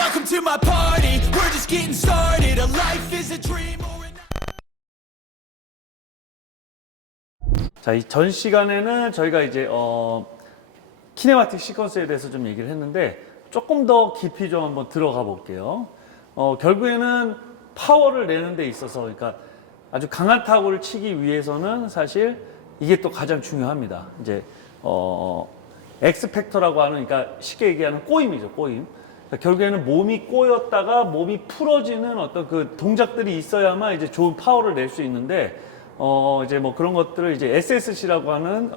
Welcome to my party. We're just getting started. A life is a dream. 자, 이 전 시간에는 저희가 이제 키네마틱 시퀀스에 대해서 좀 얘기를 했는데 조금 더 깊이 좀 한번 들어가 볼게요. 결국에는 파워를 내는 데 있어서, 그러니까 아주 강한 타구를 치기 위해서는 사실 이게 또 가장 중요합니다. 이제 엑스팩터라고 하는, 그러니까 쉽게 얘기하는 꼬임이죠, 꼬임. 그러니까 결국에는 몸이 꼬였다가 몸이 풀어지는 어떤 그 동작들이 있어야만 이제 좋은 파워를 낼 수 있는데, 이제 뭐 그런 것들을 이제 SSC라고 하는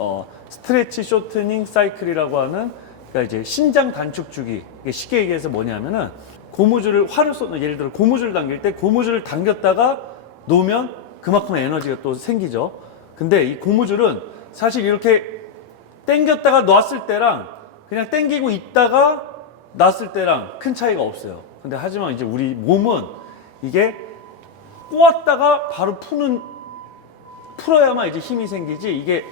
스트레치 쇼트닝 사이클이라고 하는, 그러니까 이제 신장 단축 주기. 이게 쉽게 얘기해서 뭐냐면은 고무줄을 예를 들어 고무줄을 당길 때 고무줄을 당겼다가 놓으면 그만큼 에너지가 또 생기죠. 근데 이 고무줄은 사실 이렇게 당겼다가 놨을 때랑 그냥 당기고 있다가 놨을 때랑 큰 차이가 없어요. 근데 하지만 이제 우리 몸은 이게 꼬았다가 바로 풀어야만 이제 힘이 생기지, 이게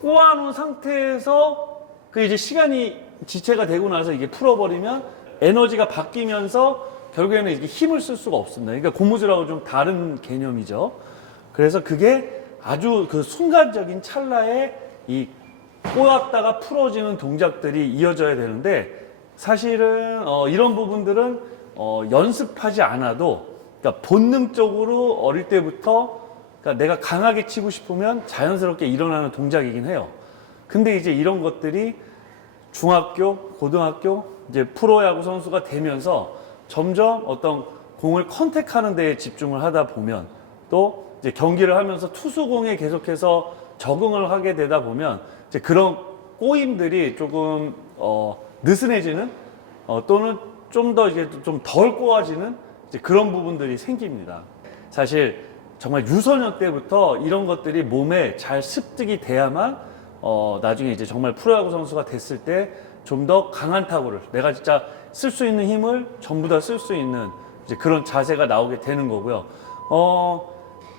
꼬아놓은 상태에서 그 이제 시간이 지체가 되고 나서 이게 풀어버리면 에너지가 바뀌면서 결국에는 이게 힘을 쓸 수가 없습니다. 그러니까 고무줄하고 좀 다른 개념이죠. 그래서 그게 아주 그 순간적인 찰나에 이 꼬았다가 풀어지는 동작들이 이어져야 되는데, 사실은 이런 부분들은 연습하지 않아도, 그러니까 본능적으로 어릴 때부터, 그러니까 내가 강하게 치고 싶으면 자연스럽게 일어나는 동작이긴 해요. 근데 이제 이런 것들이 중학교, 고등학교, 이제 프로야구 선수가 되면서 점점 어떤 공을 컨택하는 데에 집중을 하다 보면, 또 이제 경기를 하면서 투수공에 계속해서 적응을 하게 되다 보면 이제 그런 꼬임들이 조금 느슨해지는, 또는 좀 더 이제 좀 덜 꼬아지는 이제 그런 부분들이 생깁니다. 사실 정말 유소년 때부터 이런 것들이 몸에 잘 습득이 돼야만 나중에 이제 정말 프로야구 선수가 됐을 때 좀 더 강한 타구를, 내가 진짜 쓸 수 있는 힘을 전부 다 쓸 수 있는 이제 그런 자세가 나오게 되는 거고요.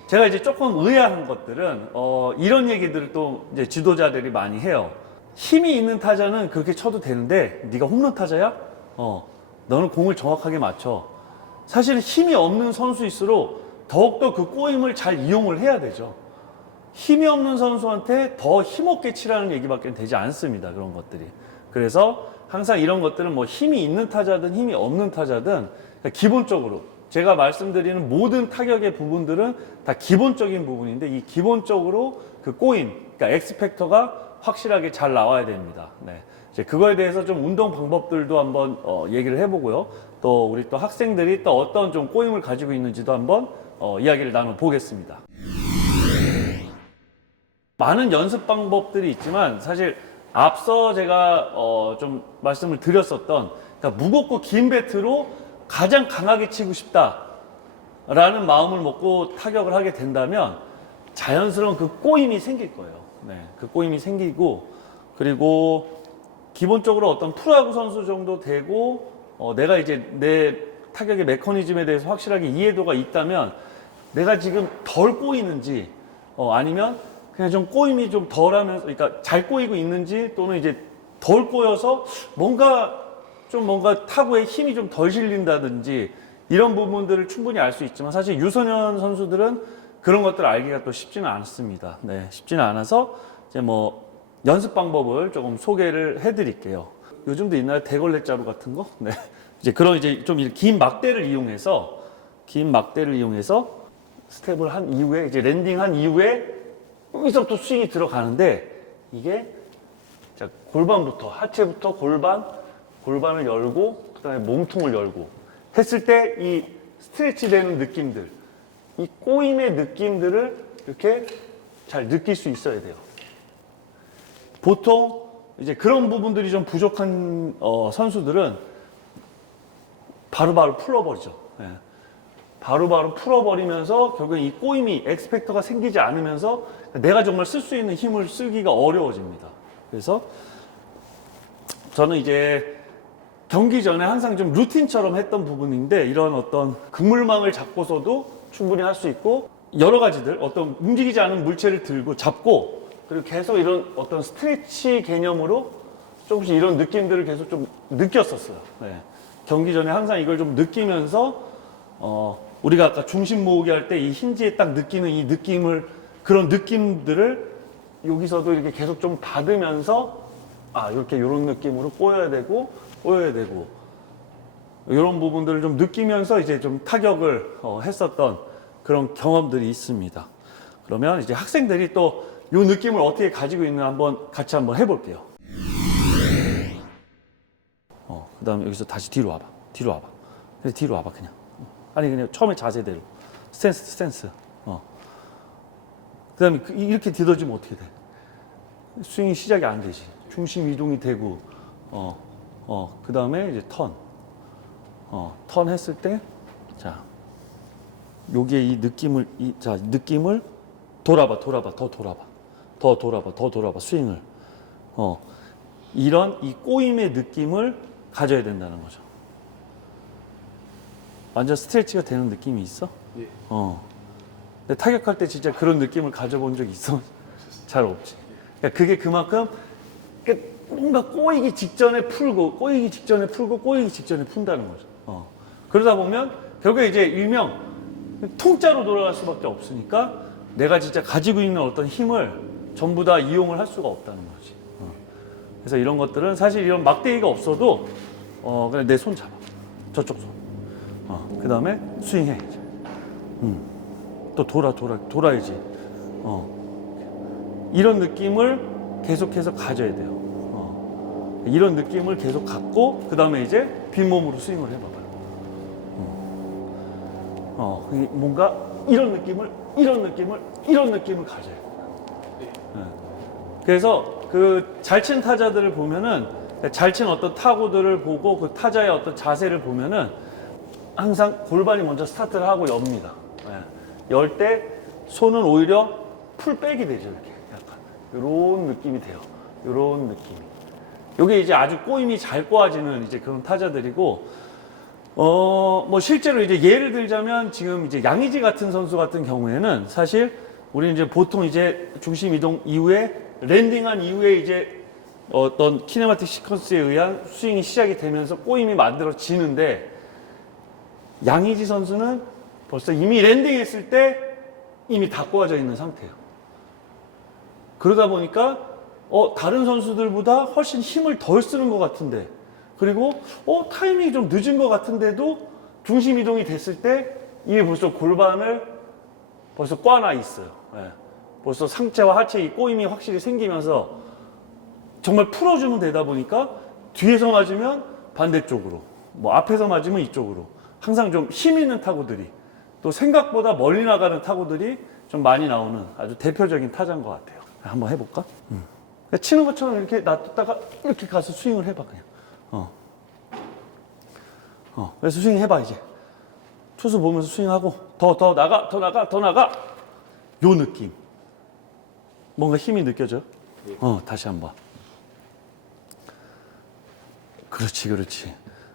제가 이제 조금 의아한 것들은 이런 얘기들을 또 이제 지도자들이 많이 해요. 힘이 있는 타자는 그렇게 쳐도 되는데 네가 홈런 타자야? 너는 공을 정확하게 맞춰. 사실 힘이 없는 선수일수록 더욱더 그 꼬임을 잘 이용을 해야 되죠. 힘이 없는 선수한테 더 힘없게 치라는 얘기밖에 되지 않습니다. 그런 것들이. 그래서 항상 이런 것들은 뭐 힘이 있는 타자든 힘이 없는 타자든 기본적으로 제가 말씀드리는 모든 타격의 부분들은 다 기본적인 부분인데, 이 기본적으로 그 꼬임, 그러니까 엑스팩터가 확실하게 잘 나와야 됩니다. 네. 이제 그거에 대해서 좀 운동 방법들도 한번 얘기를 해보고요. 또 우리 또 학생들이 또 어떤 좀 꼬임을 가지고 있는지도 한번 이야기를 나눠보겠습니다. 많은 연습 방법들이 있지만 사실 앞서 제가 좀 말씀을 드렸었던, 그러니까 무겁고 긴 배트로 가장 강하게 치고 싶다라는 마음을 먹고 타격을 하게 된다면 자연스러운 그 꼬임이 생길 거예요. 네, 그 꼬임이 생기고, 그리고 기본적으로 어떤 프로야구 선수 정도 되고 내가 이제 내 타격의 메커니즘에 대해서 확실하게 이해도가 있다면 내가 지금 덜 꼬이는지 아니면 그냥 좀 꼬임이 좀 덜하면서, 그러니까 잘 꼬이고 있는지, 또는 이제 덜 꼬여서 뭔가 타구에 힘이 좀 덜 실린다든지 이런 부분들을 충분히 알 수 있지만, 사실 유소년 선수들은 그런 것들을 알기가 또 쉽지는 않습니다. 네, 쉽지는 않아서 이제 뭐 연습 방법을 조금 소개를 해드릴게요. 요즘도 있나요? 대걸레 자루 같은 거? 네, 이제 그런 이제 좀 긴 막대를 이용해서 스텝을 한 이후에 이제 랜딩한 이후에 여기서부터 스윙이 들어가는데, 이게 자, 골반부터 하체부터 골반을 열고 그다음에 몸통을 열고 했을 때 이 스트레치 되는 느낌들, 이 꼬임의 느낌들을 이렇게 잘 느낄 수 있어야 돼요. 보통 이제 그런 부분들이 좀 부족한 선수들은 바로바로 풀어버리죠. 네. 바로바로 풀어버리면서 결국엔 이 꼬임이, 엑스팩터가 생기지 않으면서 내가 정말 쓸 수 있는 힘을 쓰기가 어려워집니다. 그래서 저는 이제 경기 전에 항상 좀 루틴처럼 했던 부분인데, 이런 어떤 그물망을 잡고서도 충분히 할 수 있고, 여러 가지들 어떤 움직이지 않은 물체를 들고 잡고, 그리고 계속 이런 어떤 스트레치 개념으로 조금씩 이런 느낌들을 계속 좀 느꼈었어요. 네. 경기 전에 항상 이걸 좀 느끼면서 우리가 아까 중심 모으기 할 때 이 힌지에 딱 느끼는 이 느낌을 그런 느낌들을 여기서도 이렇게 계속 좀 받으면서 이렇게 이런 느낌으로 꼬여야 되고 이런 부분들을 좀 느끼면서 이제 좀 타격을 했었던 그런 경험들이 있습니다. 그러면 이제 학생들이 또 이 느낌을 어떻게 가지고 있나 같이 한번 해볼게요. 그 다음에 여기서 다시 뒤로 와봐. 그래, 뒤로 와봐, 그냥. 아니, 그냥 처음에 자세대로. 스탠스. 그 다음에 이렇게 뒤덮어지면 어떻게 돼? 스윙이 시작이 안 되지. 중심 이동이 되고, 그 다음에 이제 턴. 턴 했을 때, 자, 여기에 이 느낌을, 느낌을 돌아봐. 더 돌아봐, 스윙을. 이런 이 꼬임의 느낌을 가져야 된다는 거죠. 완전 스트레치가 되는 느낌이 있어? 예. 근데 타격할 때 진짜 그런 느낌을 가져본 적 있어? 잘 없지. 그러니까 그게 그만큼 뭔가 꼬이기 직전에 풀고 푼다는 거죠. 그러다 보면 결국에 이제 일명 통짜로 돌아갈 수밖에 없으니까 내가 진짜 가지고 있는 어떤 힘을 전부 다 이용을 할 수가 없다는 거지. 그래서 이런 것들은 사실 이런 막대기가 없어도 그냥 내 손 잡아. 저쪽 손. 그 다음에 스윙해. 또 돌아야지. 이런 느낌을 계속해서 가져야 돼요. 이런 느낌을 계속 갖고 그 다음에 이제 빈몸으로 스윙을 해봐봐요. 뭔가 이런 느낌을 가져야 돼요. 그래서 그 잘 친 타자들을 보면은 잘 친 어떤 타구들을 보고 그 타자의 어떤 자세를 보면은 항상 골반이 먼저 스타트를 하고 엽니다. 열 때 손은 오히려 풀백이 되죠. 이렇게 약간 이런 느낌이 돼요. 이런 느낌이. 이게 이제 아주 꼬임이 잘 꼬아지는 이제 그런 타자들이고, 뭐 실제로 이제 예를 들자면 지금 이제 양의지 같은 선수 같은 경우에는 사실 우리 이제 보통 이제 중심 이동 이후에 랜딩한 이후에 이제 어떤 키네마틱 시퀀스에 의한 스윙이 시작이 되면서 꼬임이 만들어지는데, 양의지 선수는 벌써 이미 랜딩했을 때 이미 다 꼬아져 있는 상태예요. 그러다 보니까 다른 선수들보다 훨씬 힘을 덜 쓰는 것 같은데, 그리고 타이밍이 좀 늦은 것 같은데도 중심 이동이 됐을 때 이미 벌써 골반을 벌써 꽈나 있어요. 벌써 상체와 하체 이 꼬임이 확실히 생기면서 정말 풀어주면 되다 보니까 뒤에서 맞으면 반대쪽으로, 뭐 앞에서 맞으면 이쪽으로, 항상 좀 힘 있는 타구들이, 또 생각보다 멀리 나가는 타구들이 좀 많이 나오는 아주 대표적인 타자인 것 같아요. 한번 해볼까? 치는 것처럼 이렇게 놔뒀다가 이렇게 가서 스윙을 해봐, 그냥. 그래서 스윙 해봐, 이제. 투수 보면서 스윙하고, 더 나가. 요 느낌. 뭔가 힘이 느껴져? 다시 한 번. 그렇지.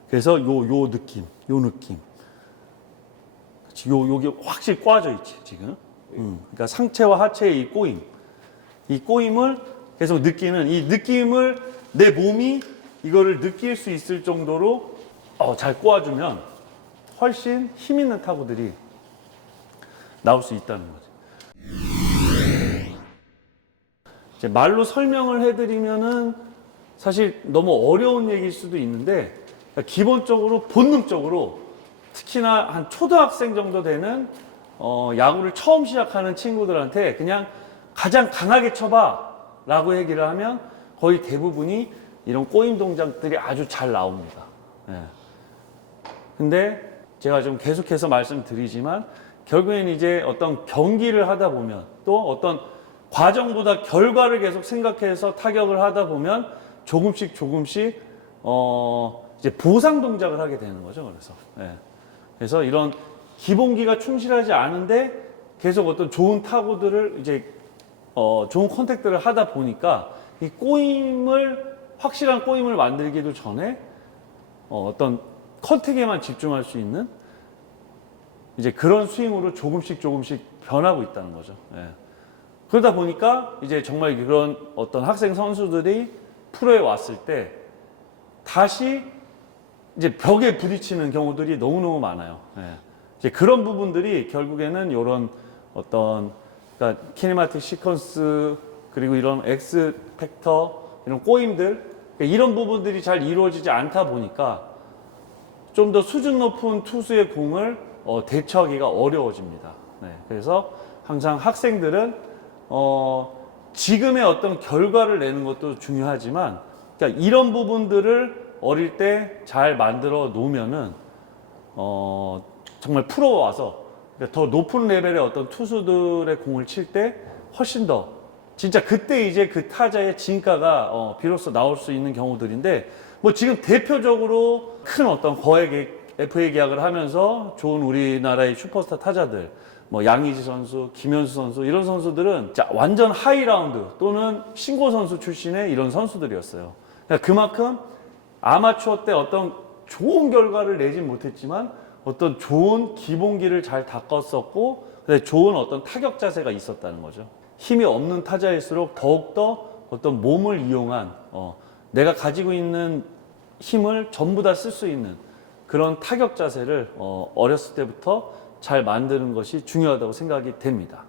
그래서 요 느낌. 그렇지. 요게 확실히 꽈져 있지, 지금. 그러니까 상체와 하체의 이 꼬임을 계속 느끼는, 이 느낌을 내 몸이 이거를 느낄 수 있을 정도로 잘 꼬아주면 훨씬 힘 있는 타구들이 나올 수 있다는 거죠. 이제 말로 설명을 해드리면은 사실 너무 어려운 얘기일 수도 있는데, 기본적으로 본능적으로 특히나 한 초등학생 정도 되는 야구를 처음 시작하는 친구들한테 그냥 가장 강하게 쳐봐 라고 얘기를 하면 거의 대부분이 이런 꼬임 동작들이 아주 잘 나옵니다. 근데 제가 좀 계속해서 말씀드리지만 결국엔 이제 어떤 경기를 하다 보면, 또 어떤 과정보다 결과를 계속 생각해서 타격을 하다 보면 조금씩 이제 보상 동작을 하게 되는 거죠. 그래서 이런 기본기가 충실하지 않은데 계속 어떤 좋은 타구들을 이제 좋은 컨택들을 하다 보니까 이 확실한 꼬임을 만들기도 전에 어떤 컨택에만 집중할 수 있는 이제 그런 스윙으로 조금씩 변하고 있다는 거죠. 그러다 보니까 이제 정말 그런 어떤 학생 선수들이 프로에 왔을 때 다시 이제 벽에 부딪히는 경우들이 너무너무 많아요. 예. 이제 그런 부분들이 결국에는 이런 어떤 그러니까 키네마틱 시퀀스 그리고 이런 X 팩터 이런 꼬임들 그러니까 이런 부분들이 잘 이루어지지 않다 보니까 좀 더 수준 높은 투수의 공을 대처하기가 어려워집니다. 네. 그래서 항상 학생들은 지금의 어떤 결과를 내는 것도 중요하지만 그러니까 이런 부분들을 어릴 때 잘 만들어 놓으면은 정말 프로 와서 그러니까 더 높은 레벨의 어떤 투수들의 공을 칠 때 훨씬 더 진짜 그때 이제 그 타자의 진가가 비로소 나올 수 있는 경우들인데 뭐 지금 대표적으로 큰 어떤 거액 FA 계약을 하면서 좋은 우리나라의 슈퍼스타 타자들 뭐 양의지 선수, 김현수 선수 이런 선수들은 완전 하이 라운드 또는 신고 선수 출신의 이런 선수들이었어요. 그러니까 그만큼 아마추어 때 어떤 좋은 결과를 내진 못했지만 어떤 좋은 기본기를 잘 닦았었고 좋은 어떤 타격 자세가 있었다는 거죠. 힘이 없는 타자일수록 더욱더 어떤 몸을 이용한 내가 가지고 있는 힘을 전부 다 쓸 수 있는 그런 타격 자세를 어렸을 때부터 잘 만드는 것이 중요하다고 생각이 됩니다.